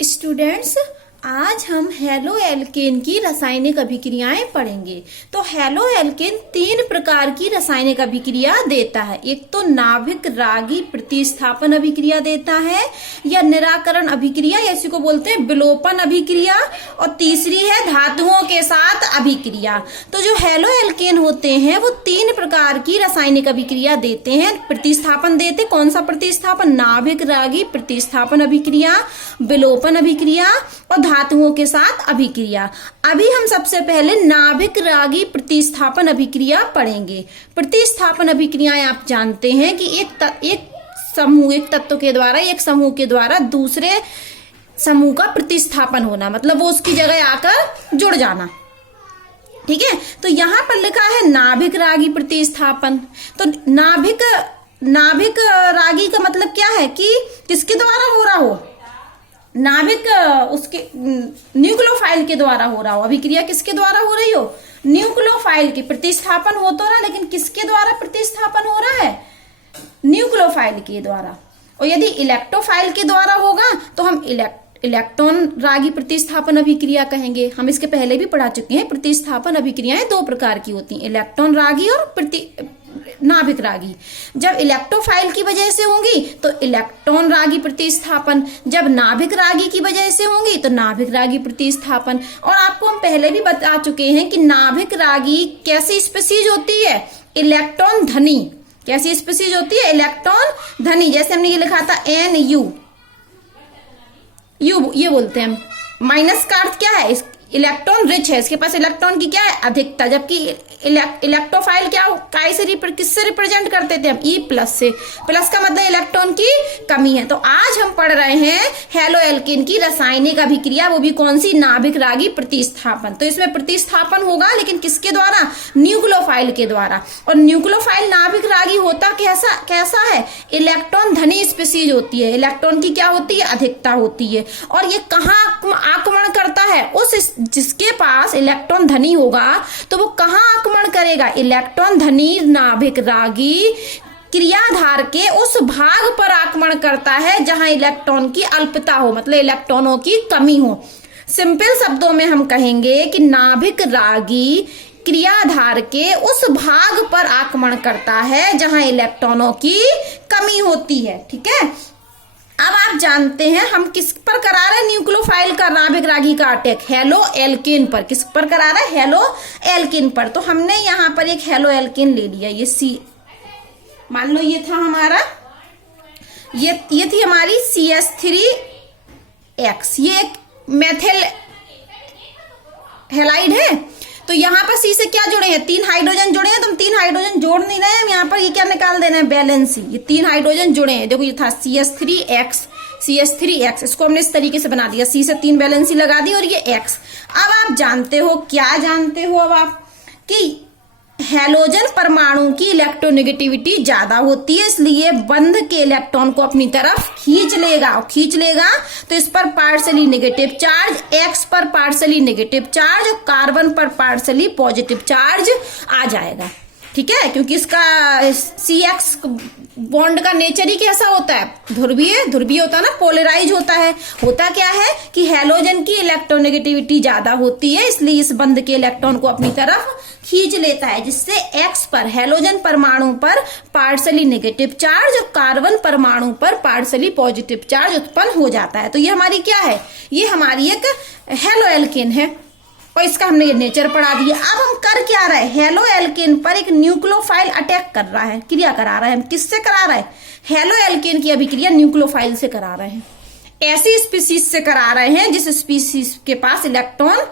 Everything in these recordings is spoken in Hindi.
स्टूडेंट्स, आज हम हैलो एल्केन की रासायनिक अभिक्रियाएं पढ़ेंगे। तो हैलो एल्केन 3 प्रकार की रासायनिक अभिक्रिया देता है। एक तो नाभिक रागी प्रतिस्थापन अभिक्रिया देता है या निराकरण अभिक्रिया, या इसी को बोलते हैं विलोपन अभिक्रिया, और तीसरी है धातुओं के साथ अभिक्रिया। तो जो हैलो एल्केन होते हैं वो 3 प्रकार की रासायनिक अभिक्रिया देते हैं। प्रतिस्थापन देते, कौन सा प्रतिस्थापन? नाभिक रागी प्रतिस्थापन अभिक्रिया, विलोपन अभिक्रिया और धातुओं के साथ अभिक्रिया। अभी हम सबसे पहले नाभिक रागी प्रतिस्थापन अभिक्रिया पढ़ेंगे। प्रतिस्थापन अभिक्रियाएं आप जानते हैं कि एक तत्व के द्वारा, एक समूह के द्वारा दूसरे समूह का प्रतिस्थापन होना, मतलब वो उसकी जगह आकर जुड़ जाना। ठीक है, तो यहां पर लिखा है नाभिक रागी प्रतिस्थापन। तो नाभिक रागी का मतलब क्या है कि किसके द्वारा हो रहा हो? नाभिक उसके न्यूक्लियोफाइल के द्वारा हो रहा हो। अभिक्रिया किसके द्वारा हो रही हो? न्यूक्लियोफाइल की। प्रतिस्थापन हो तो रहा, लेकिन किसके द्वारा प्रतिस्थापन हो रहा है? न्यूक्लियोफाइल के द्वारा। और यदि इलेक्ट्रोफाइल के द्वारा होगा तो हम इलेक्ट्रॉन रागी प्रतिस्थापन अभिक्रिया कहेंगे। हम इसके पहले भी पढ़ा चुके हैं। प्रतिस्थापन अभिक्रियाएं 2 प्रकार की होती हैं, इलेक्ट्रॉन रागी और नाभिक रागी। जब इलेक्ट्रोफाइल की वजह से होंगी तो इलेक्ट्रॉन रागी प्रतिस्थापन, जब नाभिक रागी की वजह से होंगी तो नाभिक रागी प्रतिस्थापन। और आपको हम पहले भी बता चुके हैं कि नाभिक रागी कैसी स्पीशीज होती है? इलेक्ट्रॉन धनी। कैसी स्पीशीज होती है? इलेक्ट्रॉन धनी। जैसे हमने ये लिखा था NU, ये बोलते हैं हम। माइनस का अर्थ क्या है? इलेक्ट्रॉन रिच है, इसके पास इलेक्ट्रॉन की क्या है? अधिकता। जबकि इलेक्ट्रोफाइल क्या किससे रिप्रेजेंट करते थे हम? E+ से। प्लस का मतलब इलेक्ट्रॉन की कमी है। तो आज हम पढ़ रहे हैं हैलो एल्केन की रासायनिक अभिक्रिया, वो भी कौन सी? नाभिक रागी प्रतिस्थापन। तो इसमें प्रतिस्थापन होगा, लेकिन किसके द्वारा? न्यूक्लियोफाइल के द्वारा। और न्यूक्लियोफाइल नाभिक रागी होता कैसा है? इलेक्ट्रॉन धनी स्पीशीज होती है। इलेक्ट्रॉन की क्या होती है? अधिकता होती है। और ये कहाँ आक्रमण करता है? जिसके पास इलेक्ट्रॉन धनी होगा तो वो कहाँ आक्रमण करेगा? इलेक्ट्रॉन धनी नाभिक रागी क्रियाधार के उस भाग पर आक्रमण करता है जहां इलेक्ट्रॉन की अल्पता हो, मतलब इलेक्ट्रॉनों की कमी हो। सिंपल शब्दों में हम कहेंगे कि नाभिक रागी क्रियाधार के उस भाग पर आक्रमण करता है जहां इलेक्ट्रॉनों की कमी होती है। ठीक है, अब आप जानते हैं हम किस पर करा रहे हैं न्यूक्लियोफाइल का नाभिक रागी का अटैक? हैलो एल्केन पर। किस पर करा रहा है? हैलो एल्केन पर। तो हमने यहां पर एक हैलो एल्केन ले लिया, ये C, मान लो ये था हमारा, ये थी हमारी CH3X। ये एक मेथिल हैलाइड है। तो यहाँ पर C से क्या जुड़े हैं? 3 हाइड्रोजन जुड़े हैं। तुम 3 हाइड्रोजन जोड़ नहीं रहे हैं, यहाँ पर ये क्या निकाल देना है? वैलेंसी। ये 3 हाइड्रोजन जुड़े हैं। देखो ये था CH3X। इसको हमने इस तरीके से बना दिया, C से 3 वैलेंसी लगा दी और ये X। अब आप जानते हो, क्या जानते हो अब आप? कि हैलोजन परमाणु की इलेक्ट्रोनेगेटिविटी ज्यादा होती है, इसलिए बंध के इलेक्ट्रॉन को अपनी तरफ खींच लेगा। तो इस पर पार्शली नेगेटिव चार्ज, X पर पार्शली नेगेटिव चार्ज और कार्बन पर पार्शली पॉजिटिव चार्ज आ जाएगा। ठीक है, क्योंकि इसका CX बॉन्ड का नेचर ही कैसा होता है? ध्रुवीय होता है ना, पोलराइज होता है। होता क्या है कि हैलोजन की इलेक्ट्रोनेगेटिविटी ज्यादा होती है, इसलिए इस बंध के इलेक्ट्रॉन को अपनी तरफ खींच लेता है, जिससे X पर, हैलोजन परमाणु पर पार्शली नेगेटिव चार्ज और कार्बन परमाणु पर पार्शली पॉजिटिव चार्ज उत्पन्न हो जाता है। तो ये हमारी क्या है? ये हमारी एक हैलो एल्केन है, और इसका हमने ये नेचर पढ़ा दिया। अब हम कर क्या रहे हैं? हैलो एल्केन पर एक न्यूक्लियोफाइल अटैक कर रहा है, क्रिया करा रहा है। हम किससे करा रहे हैं? हैलो एल्केन की अभिक्रिया न्यूक्लियोफाइल से करा रहे हैं। ऐसी स्पीशीज से करा रहे हैं जिस स्पीशीज के पास इलेक्ट्रॉन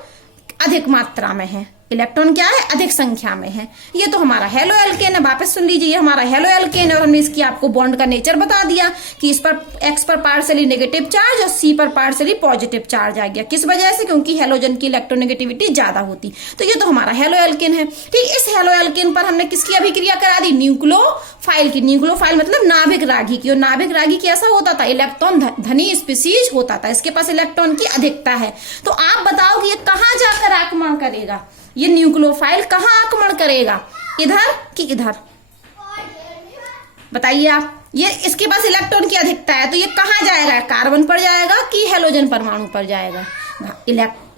अधिक मात्रा में है। इलेक्ट्रॉन क्या है? अधिक संख्या में है। ये तो हमारा हैलो एल्केन है। वापस सुन लीजिए, ये हमारा हैलो एल्केन है और हमने इसकी आपको बॉन्ड का नेचर बता दिया कि इस पर X पर पार्शली नेगेटिव चार्ज और C पर पार्शली पॉजिटिव चार्ज आ गया। किस वजह से? क्योंकि हैलोजन की इलेक्ट्रोनेगेटिविटी ज्यादा होती। तो ये तो हमारा हैलो एल्केन है। ठीक, इस हैलो एल्केन पर हमने किसकी अभिक्रिया करा दी? न्यूक्लियोफाइल की। न्यूक्लियोफाइल मतलब नाभिक रागी की। और नाभिक रागी कैसा होता था? इलेक्ट्रॉन धनी स्पीशीज होता था, इसके पास इलेक्ट्रॉन की अधिकता है। तो आप बताओ कि ये कहां जाकर आक्रमण करेगा? ये न्यूक्लियोफाइल कहां आक्रमण करेगा? इधर कि इधर? बताइए आप। ये इसके पास इलेक्ट्रॉन की अधिकता है, तो ये कहाँ जाएगा, कार्बन पर जाएगा कि हेलोजन परमाणु पर जाएगा,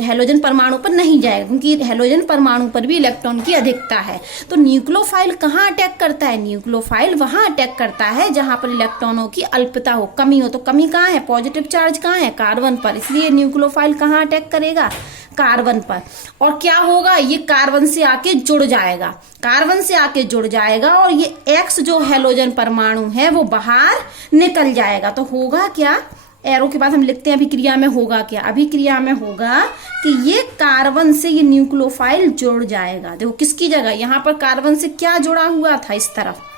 हेलोजन परमाणु पर नहीं जाएगा, क्योंकि हेलोजन परमाणु पर भी इलेक्ट्रॉन की अधिकता है। तो न्यूक्लियोफाइल कहाँ अटैक करता है, न्यूक्लियोफाइल वहां अटैक करता है जहां पर इलेक्ट्रॉनों की अल्पता हो, कमी हो। तो कमी कहाँ है, पॉजिटिव चार्ज कहाँ है, कार्बन पर, इसलिए न्यूक्लियोफाइल कहाँ अटैक करेगा, कार्बन पर। और क्या होगा, ये कार्बन से आके जुड़ जाएगा, कार्बन से आके जुड़ जाएगा और ये X जो हेलोजन परमाणु है वो बाहर निकल जाएगा। तो होगा क्या, एरो के बाद हम लिखते हैं अभिक्रिया में होगा क्या, अभिक्रिया में होगा कि ये कार्बन से ये न्यूक्लियोफाइल जुड़ जाएगा। देखो किसकी जगह, यहाँ पर कार्बन से क्या जुड़ा हुआ था, इस तरफ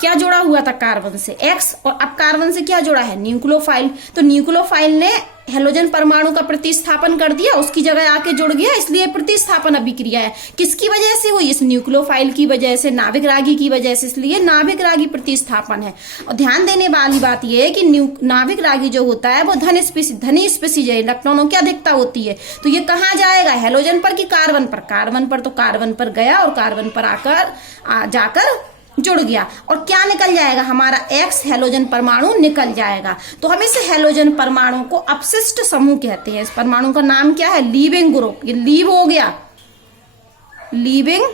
क्या जुड़ा हुआ था कार्बन से, X, और अब कार्बन से क्या जुड़ा है, न्यूक्लियोफाइल। तो न्यूक्लियोफाइल ने हेलोजन परमाणु का प्रतिस्थापन कर दिया, उसकी जगह आके जुड़ गया, इसलिए प्रतिस्थापन अभिक्रिया है। किसकी वजह से हुई, इस न्यूक्लियोफाइल की वजह से, नाभिक रागी की वजह से, इसलिए नाभिक रागी प्रतिस्थापन है। और ध्यान देने वाली बात यह है कि नाभिक रागी जो होता है वो धनी स्पीसीज है, इलेक्ट्रॉनों की अधिकता होती है। तो ये कहाँ जाएगा, हेलोजन पर कि कार्बन पर, कार्बन पर। तो कार्बन पर गया और कार्बन पर आकर जाकर जुड़ गया, और क्या निकल जाएगा, हमारा X हेलोजन परमाणु निकल जाएगा। तो हम इस हेलोजन परमाणु को अपशिष्ट समूह कहते हैं। इस परमाणु का नाम क्या है, लीविंग ग्रुप। ये लीव हो गया, लीविंग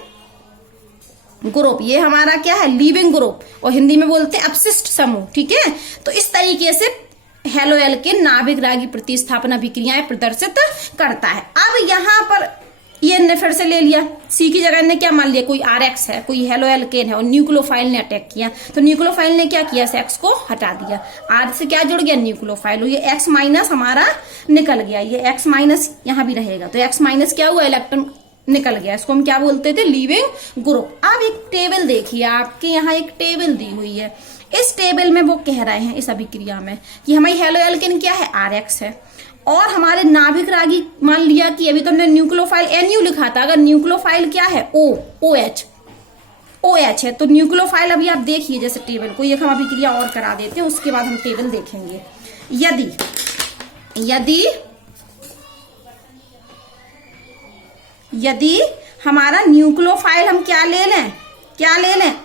ग्रुप, ये हमारा क्या है, लीविंग ग्रुप, और हिंदी में बोलते हैं अपशिष्ट समूह। ठीक है, तो इस तरीके से हेलो एल्केन नाभिक रागी प्रतिस्थापन अभिक्रियाएं प्रदर्शित करता है। अब यहाँ पर ये ने फिर से ले लिया, सी की जगह ने क्या मान लिया, कोई RX है, कोई हेलो एल्केन है, और न्यूक्लियोफाइल ने अटैक किया। तो न्यूक्लियोफाइल ने क्या किया, X को हटा दिया, R से क्या जुड़ गया, न्यूक्लियोफाइल। ये X माइनस हमारा निकल गया, ये X माइनस यहाँ भी रहेगा, तो X माइनस क्या हुआ, इलेक्ट्रॉन निकल गया। इसको हम क्या बोलते थे, लीविंग ग्रुप। अब एक टेबल देखिए, आपके यहाँ एक टेबल दी हुई है। इस टेबल में वो कह रहे हैं इस अभिक्रिया में कि हमारी हेलो एल्केन क्या है, RX है, और हमारे नाभिक रागी मान लिया कि अभी तो हमने न्यूक्लियोफाइल NU लिखा था, अगर न्यूक्लियोफाइल क्या है, OH है। तो न्यूक्लियोफाइल अभी आप देखिए, जैसे टेबल को एक हम अभिक्रिया और करा देते हैं, उसके बाद हम टेबल देखेंगे। यदि हमारा न्यूक्लियोफाइल हम क्या ले लें,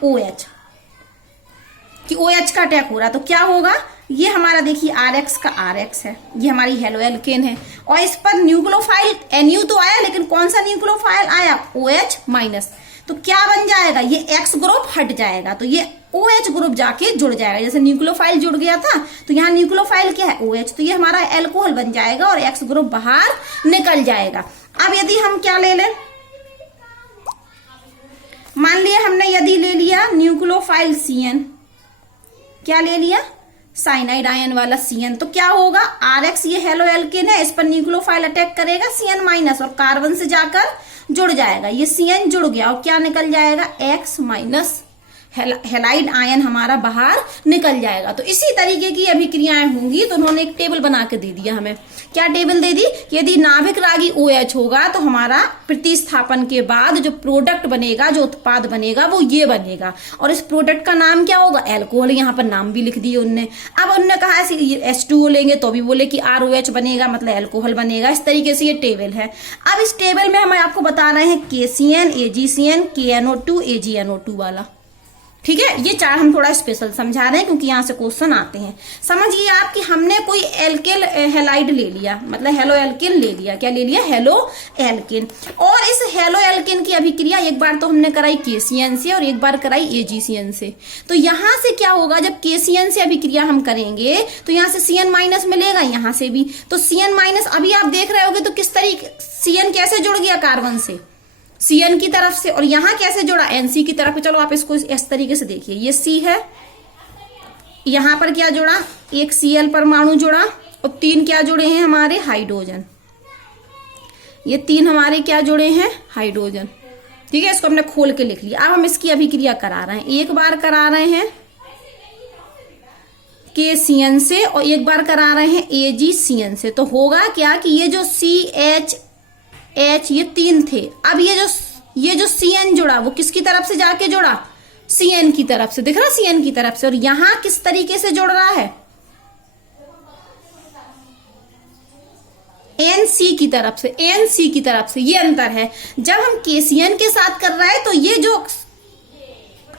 OH, कि OH का अटैक हो रहा, तो क्या होगा, ये हमारा देखिए RX का RX है, ये हमारी हेलो एल्केन है, और इस पर न्यूक्लियोफाइल NU तो आया, लेकिन कौन सा न्यूक्लियोफाइल आया, OH माइनस। तो क्या बन जाएगा, ये X ग्रुप हट जाएगा, तो ये OH ग्रुप जाके जुड़ जाएगा। जैसे न्यूक्लियोफाइल जुड़ गया था, तो यहाँ न्यूक्लियोफाइल क्या है, OH, तो ये हमारा एल्कोहल बन जाएगा और X ग्रुप बाहर निकल जाएगा। अब यदि हम क्या ले लें, मान लिया हमने यदि ले लिया न्यूक्लियोफाइल CN, क्या ले लिया, साइनाइड आयन वाला CN, तो क्या होगा, RX ये हेलो एल्केन है, इस पर न्यूक्लियोफाइल अटैक करेगा CN माइनस, और कार्बन से जाकर जुड़ जाएगा, ये CN जुड़ गया, और क्या निकल जाएगा, X माइनस हेलाइड आयन हमारा बाहर निकल जाएगा। तो इसी तरीके की अभिक्रियाएं होंगी। तो उन्होंने एक टेबल बना के दे दिया हमें, क्या टेबल दे दी, यदि नाभिक रागी OH होगा तो हमारा प्रतिस्थापन के बाद जो प्रोडक्ट बनेगा, जो उत्पाद बनेगा वो ये बनेगा, और इस प्रोडक्ट का नाम क्या होगा, एल्कोहल। यहाँ पर नाम भी लिख दिए उनने। अब उनने कहा H2O लेंगे तो भी बोले कि ROH बनेगा, मतलब एल्कोहल बनेगा। इस तरीके से ये टेबल है। अब इस टेबल में हम आपको बता रहे हैं KCN, AgCN, KNO2, AgNO2 वाला। ठीक है, ये चार हम थोड़ा स्पेशल समझा रहे हैं क्योंकि यहाँ से क्वेश्चन आते हैं। समझिए आप कि हमने कोई एल्केल हेलाइड ले लिया, मतलब हेलो एल्केन ले लिया। क्या ले लिया, हेलो एल्केन। और इस हेलो एल्केन की अभिक्रिया एक बार तो हमने कराई KCN से और एक बार कराई AgCN से। तो यहाँ से क्या होगा, जब KCN से अभिक्रिया हम करेंगे तो यहाँ से CN माइनस मिलेगा, यहाँ से भी। तो CN माइनस अभी आप देख रहे होगे तो किस तरीके CN कैसे जुड़ गया कार्बन से, CN की तरफ से, और यहां कैसे जुड़ा, NC की तरफ। चलो आप इसको इस तरीके से देखिए, ये C है, यहां पर क्या जुड़ा, एक Cl परमाणु जुड़ा, और 3 क्या जुड़े हैं हमारे, हाइड्रोजन। ये 3 हमारे क्या जुड़े हैं, हाइड्रोजन। ठीक है, इसको हमने खोल के लिख लिया। अब हम इसकी अभिक्रिया करा रहे हैं, एक बार करा रहे हैं KCN से और एक बार करा रहे हैं AgCN से। तो होगा क्या कि ये जो CH ये 3 थे, अब ये जो CN जुड़ा वो किसकी तरफ से जाके जुड़ा, CN की तरफ से। दिख रहा CN की तरफ से। और यहां किस तरीके से जुड़ रहा है, NC की तरफ से, NC की तरफ से। ये अंतर है। जब हम KCN के साथ कर रहे हैं तो ये जो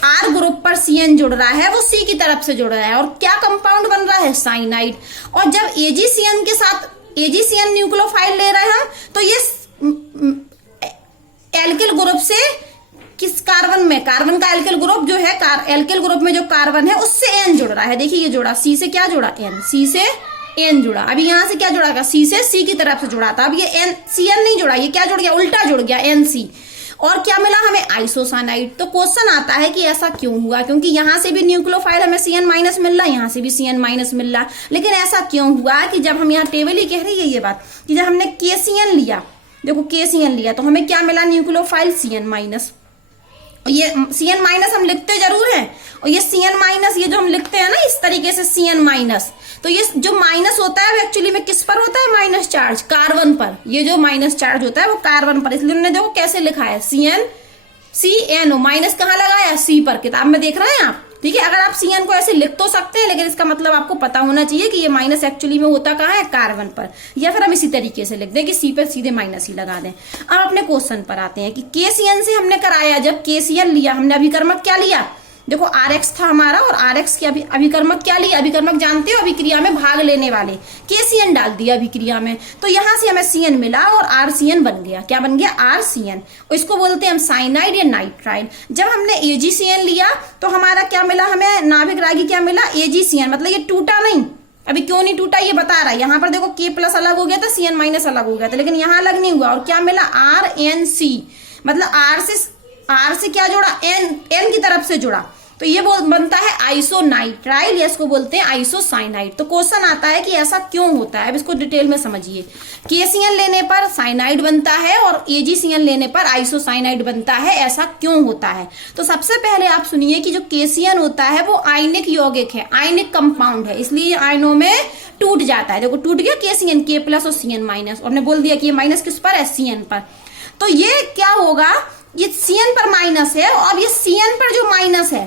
आर ग्रुप पर सीएन जुड़ रहा है वो सी की तरफ से जुड़ रहा है और क्या कंपाउंड बन रहा है, साइनाइड। और जब एजीसीएन के साथ एजीसीएन न्यूक्लियोफाइल ले रहे हैं हम, तो ये एल्किल ग्रुप से किस कार्बन में, कार्बन का एल्किल ग्रुप जो है, एल्किल ग्रुप में जो कार्बन है उससे एन जुड़ रहा है। देखिए ये जुड़ा, सी से क्या जुड़ा, एन, सी से एन जुड़ा। अभी यहां से क्या जुड़ा था, सी से सी की तरफ से जुड़ा था। अब ये एन सी एन नहीं जुड़ा, ये क्या जुड़ गया, उल्टा जुड़ गया, एन सी। और क्या मिला हमें, आइसोसाइनाइड। तो क्वेश्चन आता है कि ऐसा क्यों हुआ, क्योंकि यहां से भी न्यूक्लियोफाइल हमें सीएन माइनस मिल रहा है, यहां से भी सीएन माइनस मिल रहा है, लेकिन ऐसा क्यों हुआ कि जब हम यहाँ टेबल ही कह रही है ये बात कि जब हमने केसीएन लिया, देखो केसीएन लिया तो हमें क्या मिला, न्यूक्लियोफाइल सीएन माइनस। ये सीएन माइनस हम लिखते जरूर हैं, और ये सीएन माइनस ये जो हम लिखते हैं ना इस तरीके से सीएन माइनस, तो ये जो माइनस होता है वो एक्चुअली में किस पर होता है, माइनस चार्ज, कार्बन पर। ये जो माइनस चार्ज होता है वो कार्बन पर, इसलिए उन्होंने देखो कैसे लिखा है, सीएन CNO, माइनस कहाँ लगाया, सी पर। किताब में देख रहे हैं आप, ठीक है। अगर आप सीएन को ऐसे लिख तो सकते हैं, लेकिन इसका मतलब आपको पता होना चाहिए कि ये माइनस एक्चुअली में होता कहाँ है, कार्बन पर। या फिर हम इसी तरीके से लिख दें कि सी पर सीधे माइनस ही लगा दें। अब अपने क्वेश्चन पर आते हैं कि केसीएन से हमने कराया, जब केसीएन लिया हमने, अभिकर्मक क्या लिया, देखो आरएक्स था हमारा, और आरएक्स की अभिकर्मक क्या लिया, अभिकर्मक जानते हो, अभिक्रिया में भाग लेने वाले, केसीएन डाल दिया अभिक्रिया में, तो यहां से हमें सीएन मिला और आरसीएन बन गया। क्या बन गया, आरसीएन। इसको बोलते हैं हम साइनाइड या नाइट्राइल। जब हमने एजीसीएन लिया तो हमारा क्या मिला, हमें नाभिक रागी क्या मिला, एजीसीएन। मतलब ये टूटा नहीं, अभी क्यों नहीं टूटा ये बता रहा है। यहाँ पर देखो के प्लस अलग हो गया था, सीएन माइनस अलग हो गया था, लेकिन यहाँ अलग नहीं हुआ। और क्या मिला, आरएनसी। मतलब आर से क्या जोड़ा, एन की तरफ से जुड़ा, तो ये बनता है आइसोनाइट्राइल, या इसको बोलते हैं आइसोसाइनाइड। तो क्वेश्चन आता है कि ऐसा क्यों होता है, अब इसको डिटेल में समझिए। केसीएन लेने पर साइनाइड बनता है और एजीसीएन लेने पर आइसोसाइनाइड बनता है, ऐसा क्यों होता है। तो सबसे पहले आप सुनिए कि जो केसीएन होता है वो आयनिक यौगिक है, आयनिक कंपाउंड है, इसलिए आयनों में टूट जाता है। देखो टूट गया केसीएन, के प्लस और सीएन माइनस, और हमने बोल दिया कि ये माइनस किस पर है, सीएन पर। तो ये क्या होगा, ये सीएन पर माइनस है और ये सीएन पर जो माइनस है,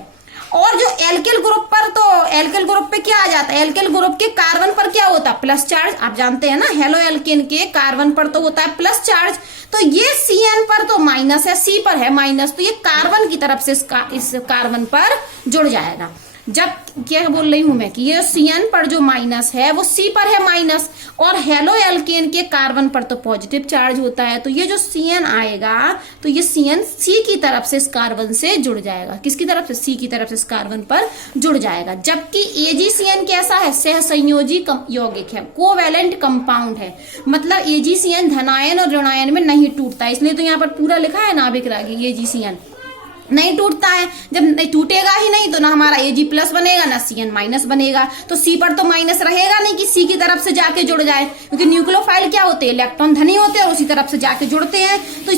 और जो एल्किल ग्रुप पर, तो एल्किल ग्रुप पे क्या आ जाता है, एल्किल ग्रुप के कार्बन पर क्या होता है, प्लस चार्ज। आप जानते हैं ना, हेलो एल्केन के कार्बन पर तो होता है प्लस चार्ज, तो ये सीएन पर तो माइनस है, सी पर है माइनस, तो ये कार्बन की तरफ से इस कार्बन पर जुड़ जाएगा। जब क्या बोल रही हूं मैं कि ये सीएन पर जो माइनस है वो सी पर है माइनस, और हेलो एल्केन के कार्बन पर तो पॉजिटिव चार्ज होता है, तो ये जो सीएन आएगा तो ये सीएन सी की तरफ से इस कार्बन से जुड़ जाएगा। किसकी तरफ से, सी की तरफ से इस कार्बन पर जुड़ जाएगा। जबकि एजीसीएन कैसा है, सहसंयोजी यौगिक है, कोवैलेंट कंपाउंड है। मतलब एजीसीएन धनायन और ऋणायन में नहीं टूटता, इसलिए तो यहाँ पर पूरा लिखा है नाभिक रागी एजीसीएन नहीं टूटता है। जब नहीं टूटेगा ही नहीं तो ना हमारा एजी प्लस बनेगा ना सीएन माइनस बनेगा, तो सी पर तो माइनस रहेगा नहीं कि सी की तरफ से जाके जुड़ जाए, क्योंकि न्यूक्लियोफाइल क्या होते हैं, इलेक्ट्रॉन धनी होते हैं और उसी तरफ से जाके जुड़ते हैं। तो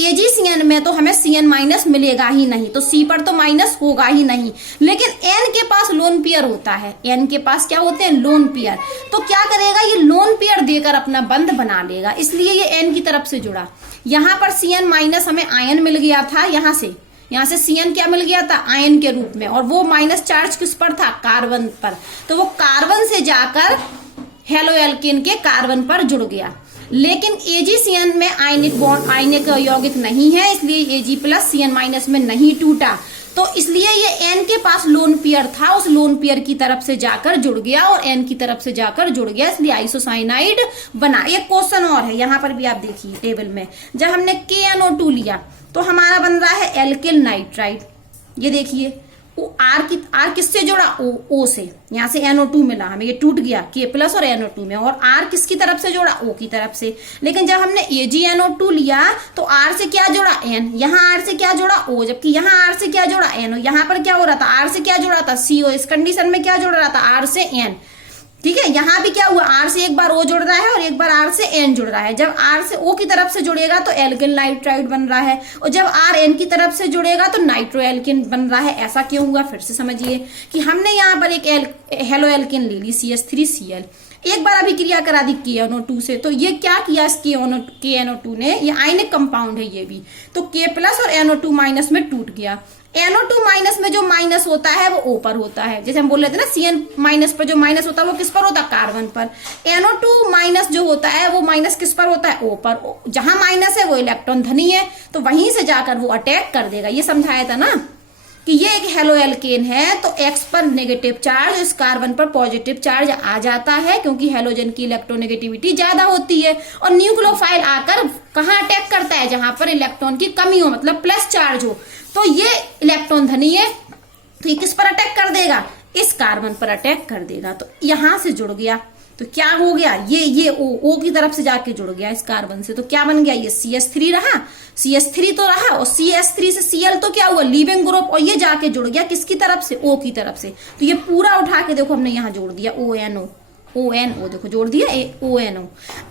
एजीसीएन में तो हमें सीएन माइनस मिलेगा ही नहीं, तो सी पर तो माइनस होगा ही नहीं। लेकिन एन के पास लोन पेयर होता है, एन के पास क्या होते हैं, लोन पेयर। तो क्या करेगा, ये लोन पेयर देकर अपना बंध बना लेगा, इसलिए ये एन की तरफ से जुड़ा। यहाँ पर सीएन माइनस हमें आयन मिल गया था, यहाँ से सीएन क्या मिल गया था, आयन के रूप में, और वो माइनस चार्ज किस पर था, कार्बन पर। तो वो कार्बन से जाकर हेलो एल्केन के कार्बन पर जुड़ गया। लेकिन एजीसीएन में आयनिक यौगिक नहीं है, इसलिए एजी प्लस सीएन माइनस में नहीं टूटा। तो इसलिए ये एन के पास लोन पेयर था, उस लोन पेयर की तरफ से जाकर जुड़ गया और एन की तरफ से जाकर जुड़ गया, इसलिए आइसोसाइनाइड बना। एक क्वेश्चन और है यहाँ पर भी, आप देखिए टेबल में, जब हमने KNO2 लिया तो हमारा बन रहा है एल्किल नाइट्राइड। ये देखिए आर किससे जुड़ा, ओ से, यहाँ से NO2 मिला हमें, ये टूट गया K प्लस और NO2 में, और आर किसकी तरफ से जुड़ा, O की तरफ से। लेकिन जब हमने AgNO2 लिया तो आर से क्या जुड़ा, N, यहाँ आर से क्या जुड़ा, O, जबकि यहाँ आर से क्या जुड़ा, NO। यहाँ पर क्या हो रहा था, आर से क्या जुड़ा था, CO, इस कंडीशन में क्या जुड़ रहा था, आर से N। ठीक है, यहाँ भी क्या हुआ, आर से एक बार O जुड़ रहा है और एक बार आर से N जुड़ रहा है। जब आर से O की तरफ से जुड़ेगा तो एल्किल नाइट्राइड बन रहा है, और जब आर N की तरफ से जुड़ेगा तो नाइट्रो एल्किन बन रहा है। ऐसा क्यों हुआ, फिर से समझिए कि हमने यहाँ पर एक हेलो एल्किन ले ली CH3Cl, एक बार अभिक्रिया करा दी KNO2 से, तो ये क्या किया, इस KNO2 ने, ये आयनिक कंपाउंड है ये भी, तो K प्लस और NO2 माइनस में टूट गया। NO2 माइनस में जो माइनस होता है वो O पर होता है, जैसे हम बोल रहे थे ना CN माइनस पर जो माइनस होता है वो किस पर होता है, कार्बन पर। NO2 माइनस जो होता है वो माइनस किस पर होता है, O पर। जहां माइनस है वो इलेक्ट्रॉन धनी है, तो वहीं से जाकर वो अटैक कर देगा, ये समझाया था ना। कि ये एक हेलो एल्केन है तो X पर नेगेटिव चार्ज, इस कार्बन पर पॉजिटिव चार्ज आ जाता है, क्योंकि हेलोजन की इलेक्ट्रोनेगेटिविटी ज्यादा होती है। और न्यूक्लियोफाइल आकर कहाँ अटैक करता है, जहां पर इलेक्ट्रॉन की कमी हो, मतलब प्लस चार्ज हो। तो ये इलेक्ट्रॉन धनी है, तो ये किस पर अटैक कर देगा, इस कार्बन पर अटैक कर देगा। तो यहां से जुड़ गया, तो क्या हो गया, ये O की तरफ से जाके जुड़ गया इस कार्बन से, तो क्या बन गया, ये CH3 रहा, CH3 तो रहा, और CH3 से Cl तो क्या हुआ, लीविंग ग्रुप, और ये जाके जुड़ गया किसकी तरफ से, O की तरफ से। तो ये पूरा उठा के देखो हमने यहाँ जोड़ दिया ONO, देखो जोड़ दिया ONO।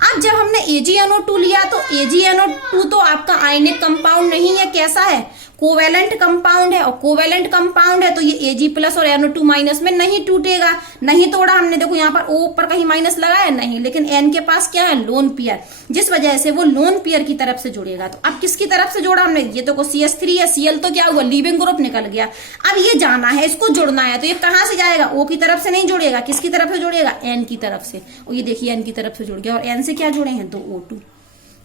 अब जब हमने AgNO2 लिया तो AgNO2 तो आपका आयनिक कंपाउंड नहीं है, कैसा है, कोवेलेंट कंपाउंड है, और कोवेलेंट कंपाउंड है तो ये Ag+ और NO2- में नहीं टूटेगा, नहीं तोड़ा हमने, देखो यहाँ पर O पर कहीं माइनस लगा है नहीं, लेकिन N के पास क्या है, लोन पेयर, जिस वजह से वो लोन पेयर की तरफ से जुड़ेगा। तो अब किसकी तरफ से जोड़ा हमने, ये तो CH3 है, Cl तो क्या हुआ, लीविंग ग्रुप निकल गया। अब ये जाना है, इसको जुड़ना है, तो ये कहां से जाएगा, O की तरफ से नहीं जुड़ेगा, किसकी तरफ से जुड़ेगा, N की तरफ से, और ये देखिए N की तरफ से जुड़ गया, और N से क्या जुड़े हैं, 2 O2।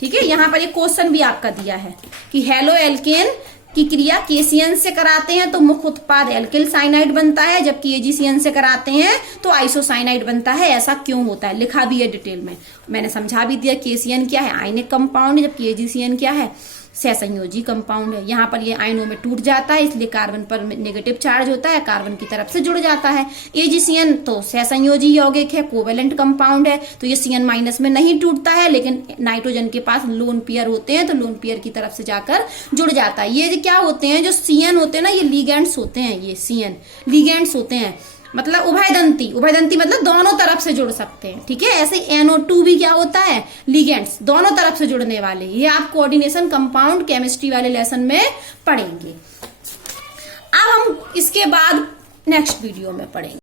ठीक है, यहाँ पर एक क्वेश्चन भी आपका दिया है कि हेलो एल्केन की क्रिया KCN से कराते हैं तो मुख्य उत्पाद एल्किल साइनाइड बनता है, जबकि AgCN से कराते हैं तो आइसोसाइनाइड बनता है। ऐसा क्यों होता है, लिखा भी है डिटेल में, मैंने समझा भी दिया। KCN क्या है, आयनिक कंपाउंड है, जबकि AgCN क्या है, सहसंयोजी कंपाउंड है। यहाँ पर ये आयनों में टूट जाता है, इसलिए कार्बन पर नेगेटिव चार्ज होता है, कार्बन की तरफ से जुड़ जाता है। AgCN तो सहसंयोजी यौगिक है, कोवेलेंट कंपाउंड है, तो ये CN- में नहीं टूटता है, लेकिन नाइट्रोजन के पास लोन पेयर होते हैं तो लोन पेयर की तरफ से जाकर जुड़ जाता है। ये क्या होते हैं, जो CN होते हैं ना, ये लिगेंड्स होते हैं, ये CN लिगेंड्स होते हैं, मतलब उभयदंती मतलब दोनों तरफ से जुड़ सकते हैं। ठीक है, ऐसे NO2 भी क्या होता है, लिगेंड्स, दोनों तरफ से जुड़ने वाले। ये आप कोऑर्डिनेशन कंपाउंड केमिस्ट्री वाले लेसन में पढ़ेंगे। अब हम इसके बाद नेक्स्ट वीडियो में पढ़ेंगे।